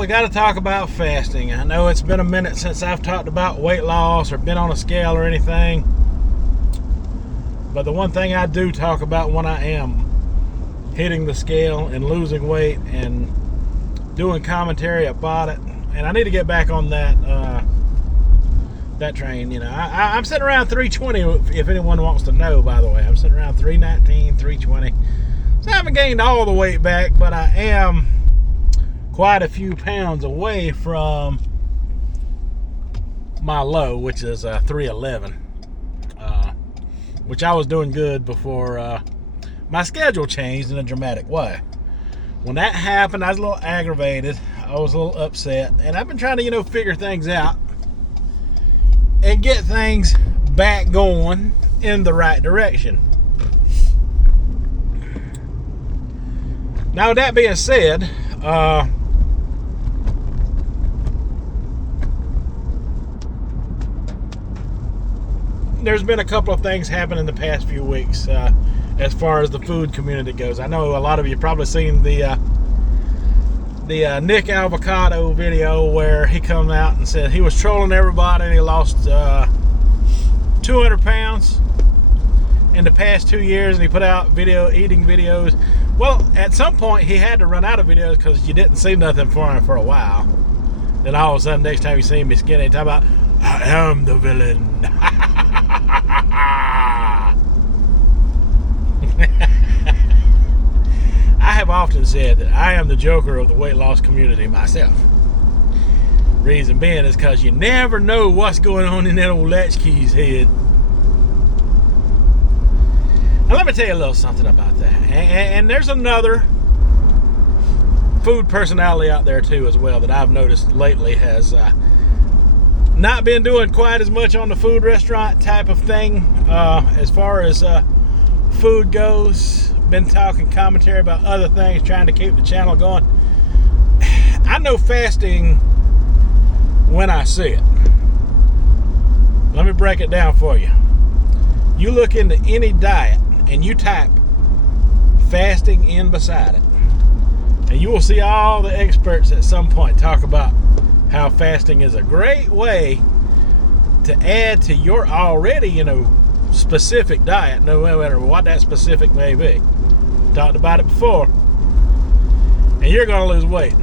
we got to talk about fasting. I know it's been a minute since I've talked about weight loss or been on a scale or anything. But the one thing I do talk about when I am hitting the scale and losing weight and doing commentary about it, and I need to get back on that train. You know, I'm sitting around 320 if anyone wants to know, by the way. I'm sitting around 319, 320. So I haven't gained all the weight back, but I am quite a few pounds away from my low, which is 311, which I was doing good before my schedule changed in a dramatic way. When that happened, I was a little aggravated. I was a little upset, and I've been trying to, figure things out and get things back going in the right direction. Now, with that being said, there's been a couple of things happen in the past few weeks as far as the food community goes. I know a lot of you probably seen the Nick Avocado video where he come out and said he was trolling everybody and he lost 200 pounds in the past 2 years, and he put out eating videos. Well, at some point he had to run out of videos because you didn't see nothing for him for a while. Then all of a sudden, next time you see him be skinny, talk about, I am the villain. I have often said that I am the Joker of the weight loss community myself. Reason being is because you never know what's going on in that old latchkey's head. Now let me tell you a little something about that. And there's another food personality out there too as well that I've noticed lately has not been doing quite as much on the food restaurant type of thing as far as food goes. Been talking commentary about other things, trying to keep the channel going. I know fasting when I see it. Let me break it down for you. You look into any diet and you type fasting in beside it, and you will see all the experts at some point talk about how fasting is a great way to add to your already, specific diet, no matter what that specific may be. Talked about it before. And you're going to lose weight.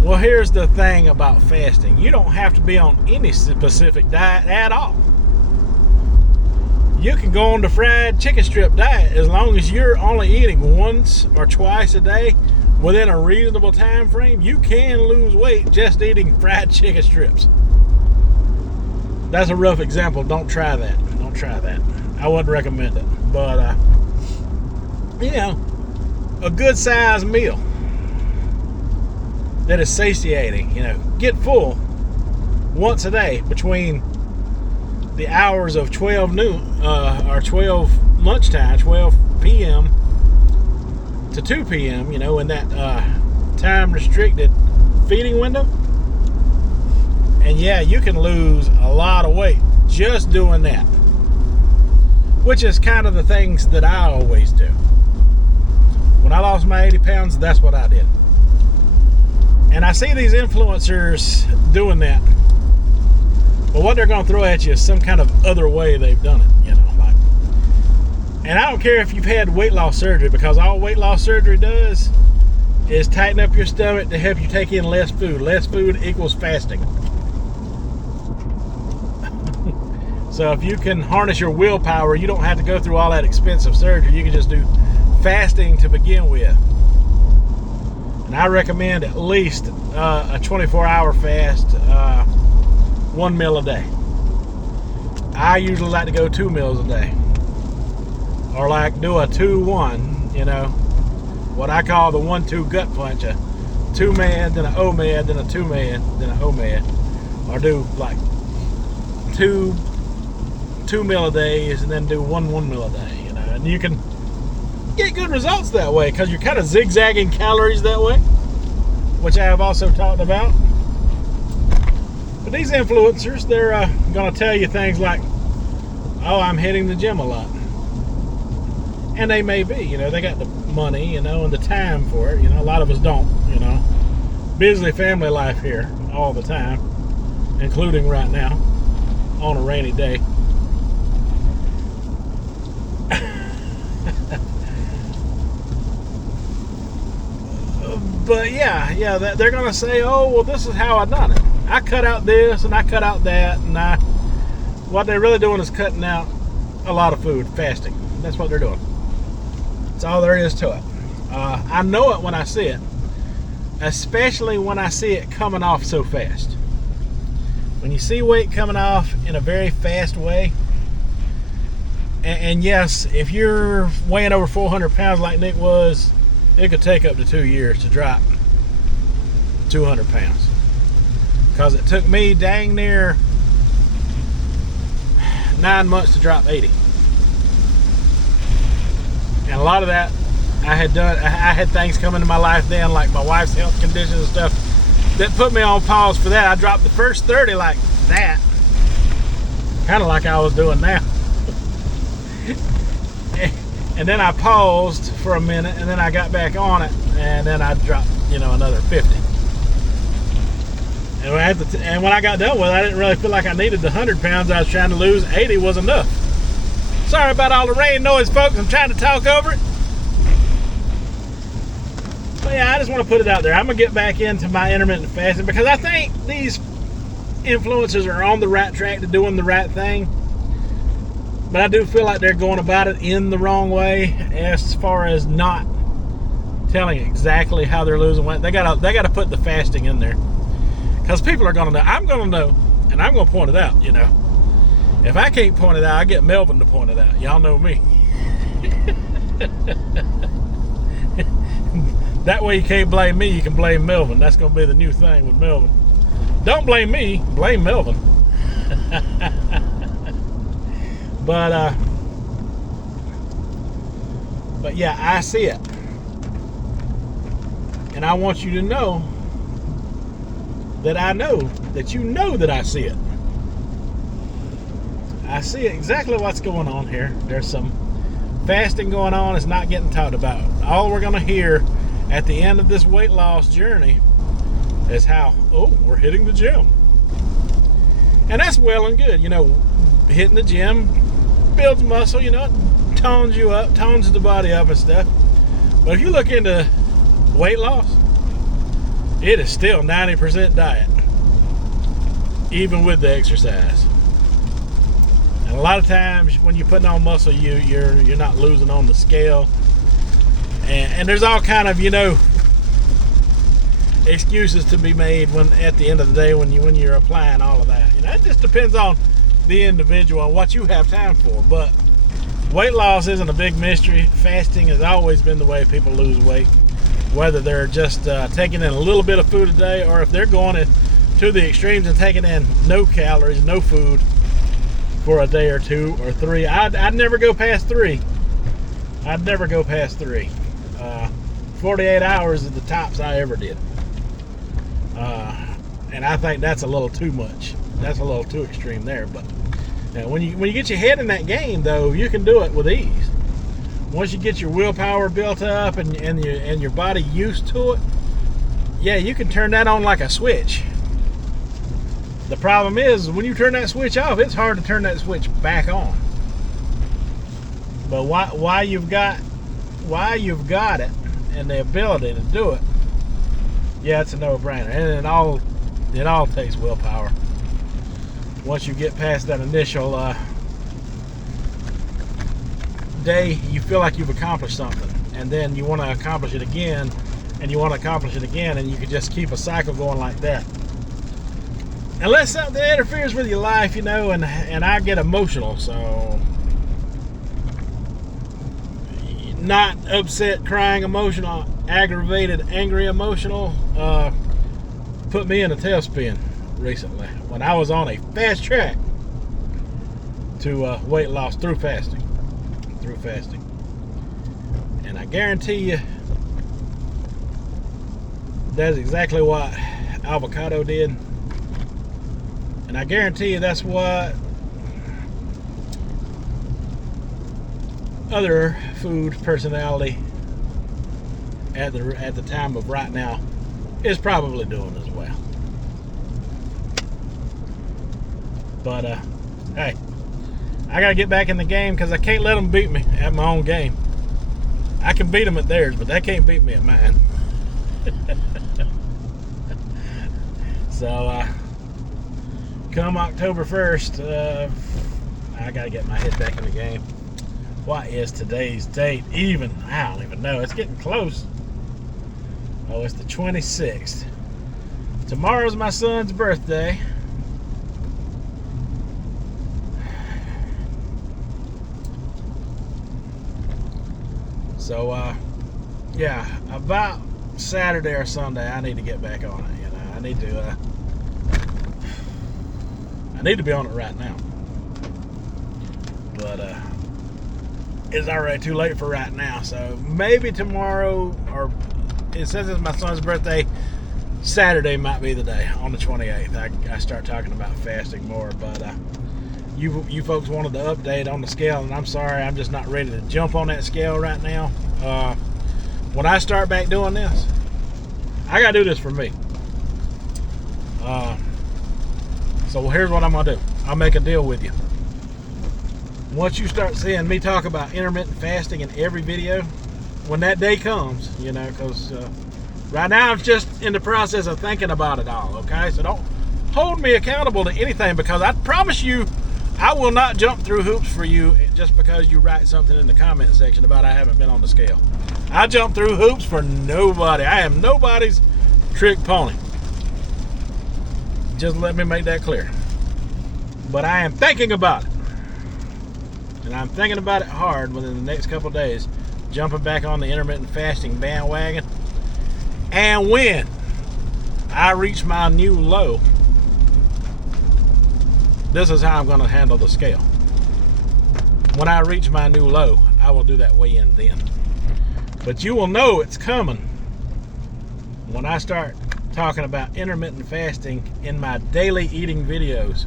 Well, here's the thing about fasting. You don't have to be on any specific diet at all. You can go on the fried chicken strip diet as long as you're only eating once or twice a day within a reasonable time frame. You can lose weight just eating fried chicken strips. That's a rough example. Don't try that. Don't try that. I wouldn't recommend it. But, a good sized meal that is satiating, get full once a day between the hours of 12 noon or 12 lunchtime, 12 p.m. to 2 p.m., in that time restricted feeding window. And yeah, you can lose a lot of weight just doing that, which is kind of the things that I always do. When I lost my 80 pounds, that's what I did. And I see these influencers doing that. But what they're going to throw at you is some kind of other way they've done it, And I don't care if you've had weight loss surgery, because all weight loss surgery does is tighten up your stomach to help you take in less food. Less food equals fasting. So if you can harness your willpower, you don't have to go through all that expensive surgery. You can just do fasting to begin with. And I recommend at least a 24-hour fast, 1 meal a day. I usually like to go 2 meals a day, or like do a 2-1, what I call the 1-2 gut punch, a 2-man, then a O-man, then a 2-man, then a O-man, or do like two meal a days and then do one meal a day, and you can get good results that way because you're kind of zigzagging calories that way, which I have also talked about. But these influencers, they're going to tell you things like, oh, I'm hitting the gym a lot. And they may be, they got the money, and the time for it. A lot of us don't, busy family life here all the time, including right now on a rainy day. But yeah, they're gonna say, oh, well, this is how I done it. I cut out this and I cut out that, and what they're really doing is cutting out a lot of food, fasting. That's what they're doing. That's all there is to it. I know it when I see it, especially when I see it coming off so fast. When you see weight coming off in a very fast way, and yes, if you're weighing over 400 pounds like Nick was, it could take up to 2 years to drop 200 pounds. Because it took me dang near 9 months to drop 80. And a lot of that I had things come into my life then, like my wife's health conditions and stuff, that put me on pause for that. I dropped the first 30 like that, kind of like I was doing now. And then I paused for a minute, and then I got back on it, and then I dropped, another 50. And when I got done with it, I didn't really feel like I needed the 100 pounds I was trying to lose. 80 was enough. Sorry about all the rain noise, folks. I'm trying to talk over it. But yeah, I just want to put it out there. I'm going to get back into my intermittent fasting because I think these influencers are on the right track to doing the right thing. But I do feel like they're going about it in the wrong way as far as not telling exactly how they're losing weight. They gotta put the fasting in there. Because people are going to know. I'm going to know. And I'm going to point it out, If I can't point it out, I get Melvin to point it out. Y'all know me. That way you can't blame me, you can blame Melvin. That's going to be the new thing with Melvin. Don't blame me, blame Melvin. But yeah, I see it. And I want you to know that I know that you know that I see it. I see exactly what's going on here. There's some fasting going on. It's not getting talked about. All we're going to hear at the end of this weight loss journey is how, we're hitting the gym. And that's well and good. Hitting the gym builds muscle, it tones you up, tones the body up and stuff. But if you look into weight loss, it is still 90% diet, even with the exercise. And a lot of times when you're putting on muscle, you're not losing on the scale. And there's all kind of, excuses to be made when at the end of the day when you're applying all of that. It just depends on the individual and what you have time for. But weight loss isn't a big mystery. Fasting has always been the way people lose weight, whether they're just taking in a little bit of food a day or if they're going to the extremes and taking in no calories, no food for a day or 2 or 3. I'd never go past 3. 48 hours is the tops I ever did. And I think that's a little too much. That's a little too extreme there. But when you get your head in that game, though, you can do it with ease. Once you get your willpower built up and your body used to it, yeah, you can turn that on like a switch. The problem is when you turn that switch off, it's hard to turn that switch back on. But why you've got it and the ability to do it, yeah, it's a no-brainer. And it all takes willpower. Once you get past that initial day, you feel like you've accomplished something, and then you want to accomplish it again, and you want to accomplish it again, and you can just keep a cycle going like that. Unless something interferes with your life, and I get emotional, so not upset, crying, emotional, aggravated, angry, emotional, put me in a tailspin recently when I was on a fast track to weight loss through fasting. And I guarantee you that's exactly what avocado did. And I guarantee you that's what other food personality at the time of right now is probably doing as well. But hey, I gotta get back in the game because I can't let them beat me at my own game. I can beat them at theirs, but they can't beat me at mine. So come October 1st, I gotta get my head back in the game. What is today's date even? I don't even know. It's getting close. Oh, it's the 26th. Tomorrow's my son's birthday. So, yeah, about Saturday or Sunday, I need to get back on it. You know, I need to be on it right now. But it's already too late for right now. So maybe tomorrow, or it says it's my son's birthday. Saturday might be the day on the 28th. I start talking about fasting more, but you folks wanted the update on the scale, and I'm sorry, I'm just not ready to jump on that scale right now. When I start back doing this, I gotta do this for me. So here's what I'm gonna do. I'll make a deal with you. Once you start seeing me talk about intermittent fasting in every video, when that day comes, you know, because right now I'm just in the process of thinking about it all, okay? So don't hold me accountable to anything, because I promise you I will not jump through hoops for you just because you write something in the comment section about I haven't been on the scale. I jump through hoops for nobody. I am nobody's trick pony. Just let me make that clear. But I am thinking about it. And I'm thinking about it hard within the next couple of days, jumping back on the intermittent fasting bandwagon. And when I reach my new low, this is how I'm going to handle the scale. When I reach my new low, I will do that weigh-in then. But you will know it's coming when I start talking about intermittent fasting in my daily eating videos.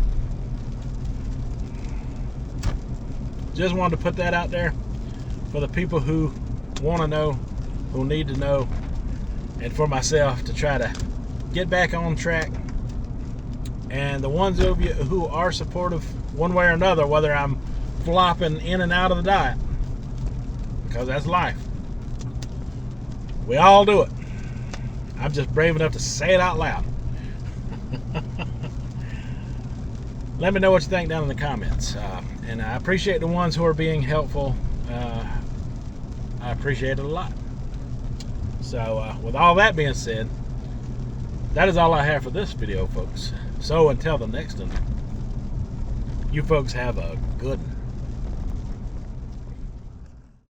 Just wanted to put that out there for the people who want to know, who need to know, and for myself to try to get back on track. And the ones of you who are supportive one way or another, whether I'm flopping in and out of the diet, because that's life. We all do it. I'm just brave enough to say it out loud. Let me know what you think down in the comments. And I appreciate the ones who are being helpful. I appreciate it a lot. So with all that being said, that is all I have for this video, folks. So until the next one, you folks have a good one.